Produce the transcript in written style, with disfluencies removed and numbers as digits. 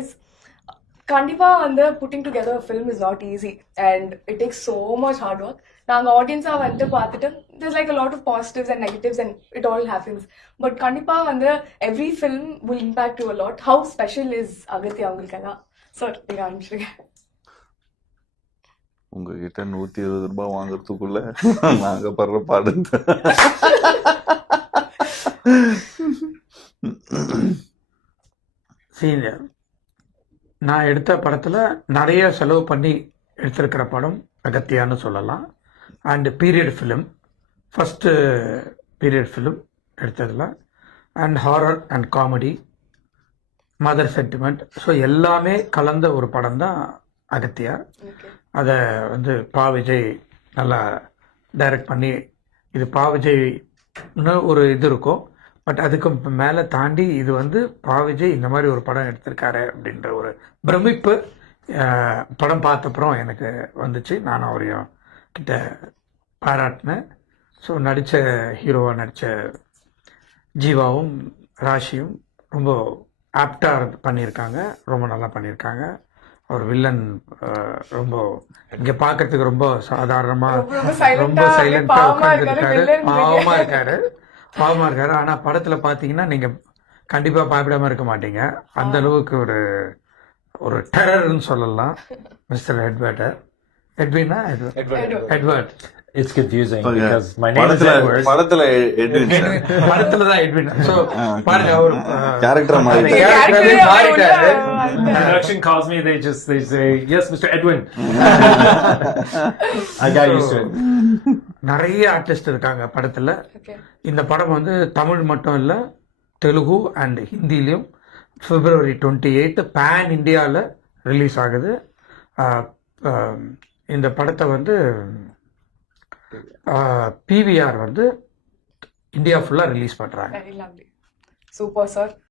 is கண்டிப்பா வந்து pudding together film is not easy and it takes so much hard work. நாங்க ஆடியன்ஸா வந்து பார்த்துட்டு there's like a lot of positives and negatives and it all happens. But கண்டிப்பா வந்து every film will impact you a lot. How special is Agathiya உங்களுக்கெல்லாம்? Sir நீங்க ஆரம்பிச்சிருங்க. உங்ககிட்ட 120 ரூபாய் வாங்குறதுக்குள்ள நாங்க படுற பாடு. சீனியர் நான் எடுத்த படத்தில் நிறைய செலவு பண்ணி எடுத்திருக்கிற படம் அகத்தியான்னு சொல்லலாம். And period film, first period film எடுத்ததில். And horror and comedy, mother sentiment, so எல்லாமே கலந்த ஒரு படம் தான் அகத்தியா. அதை வந்து பா விஜய் நல்லா டைரக்ட் பண்ணி, இது பா விஜய்னு ஒரு இது இருக்கும், பட் அதுக்கு மேலே தாண்டி இது வந்து பா விஜய் இந்த மாதிரி ஒரு படம் எடுத்திருக்காரு அப்படின்ற ஒரு பிரமிப்பு படம் பார்த்தப்புறம் எனக்கு வந்துச்சு. நானும் அவரையும் கிட்ட பாராட்டினேன். ஸோ நடித்த ஹீரோவாக நடித்த ஜீவாவும் ராஷியும் ரொம்ப ஆப்டாக பண்ணியிருக்காங்க, ரொம்ப நல்லா பண்ணியிருக்காங்க. அவர் வில்லன் ரொம்ப இங்கே பார்க்கறதுக்கு ரொம்ப சாதாரணமாக ரொம்ப சைலண்டாக உட்காந்துருக்காரு, பாவமாக இருக்காரு. ஆனால் படத்தில் பார்த்தீங்கன்னா நீங்கள் கண்டிப்பாக பயப்படாமல் இருக்க மாட்டீங்க. அந்த அளவுக்கு ஒரு டெரர்னு சொல்லலாம் mister Edward. It's confusing because my name is Edward. படத்துல எட்வின், படத்துல தான் எட்வின். சோ பாருங்க அவர் கேரக்டர் மாதிரி மாறிட்டாரு. Production calls me, they say yes Mr. Edwin. I got used to it. நிறைய ஆர்டிஸ்ட் இருக்காங்க படத்துல. இந்த படம் வந்து தமிழ் மட்டும் இல்ல, தெலுங்கு அண்ட் ஹிந்திலையும் February 28 பேன் இந்தியாவில் ரிலீஸ் ஆகுது. இந்த படத்தை வந்து PVR வந்து இந்தியா ஃபுல்லாக ரிலீஸ் பண்ணுறாங்க. Super sir.